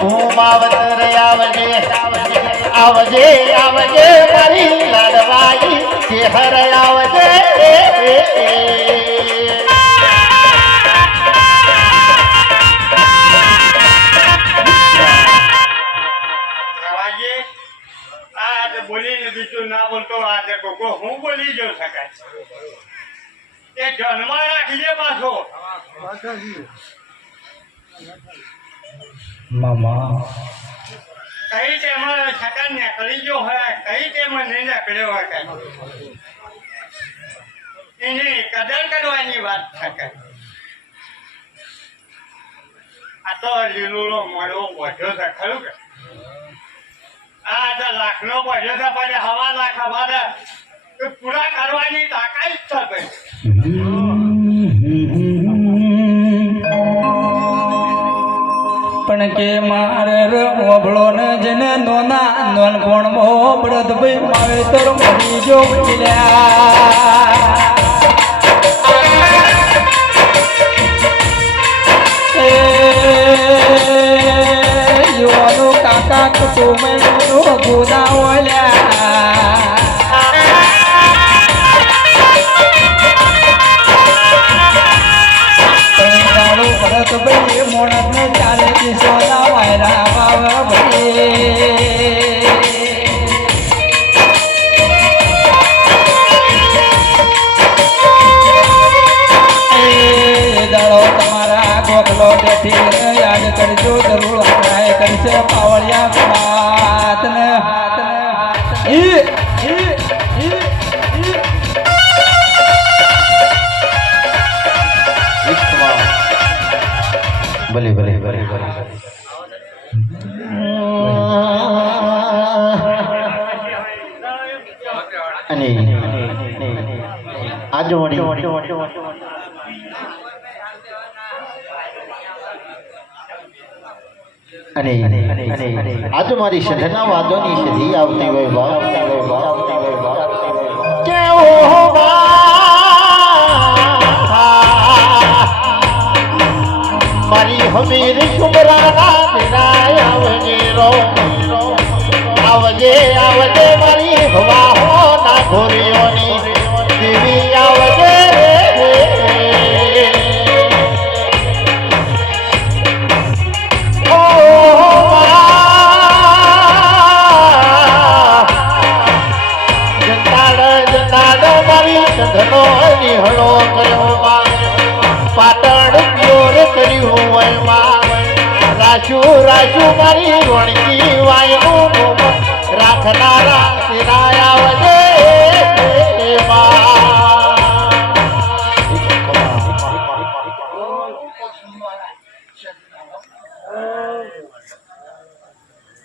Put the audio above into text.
ભૂમાવતર આવજે આવજે આવજે મારી લાડવાઈ શેહર આવજે બોલીને બીજું ના બોલતો આજે કોકો હું બોલી ગયો શકાય એ જન્મા રાખીએ પાછો મામા કઈ ટેમાં છકા નીકળી ગયો હોય કઈ ટેમાં નહીં નીકળ્યો હોય કઈ એની કદર કરવાની વાત થાય આ તો લીલુડો મળવો પડ્યો છે ખરું કે આ લાખનો પડ્યો છે પછી હવા લાખ અમારે પૂરા કરવાની તાકાત છે પણ કે મારે ઓભળો ને જેને નોના નોનપણ મોબળદ ભાઈ માવેતર મળી જો યુવાનો કાકા કુટુંબ ગુના ઓલ્યા ભરત ભાઈ મોણસ ને ચાલે દિશોના વાયરા વાવ દાડો તમારા ગોખલો બેઠી યાદ કરજો જરૂર હમણાં કરશે પાવળિયા હાથને ભલે ભલે ભલે અને આજો અને આજ મારી સધના વાદોની સધી આવતી હોય કેવો મારી હમીર શુમરાના દિનાય આવજે રો આવજે આવજે મારી હવા હો ના ઘોરીઓની દેવી આવજે જતાડ મારી સંધનો નિહળો કર્યો પાટણ પ્યોર કર્યું વયમાં રાશુ રાશુ મારી વણકી વાયનું રાખનારા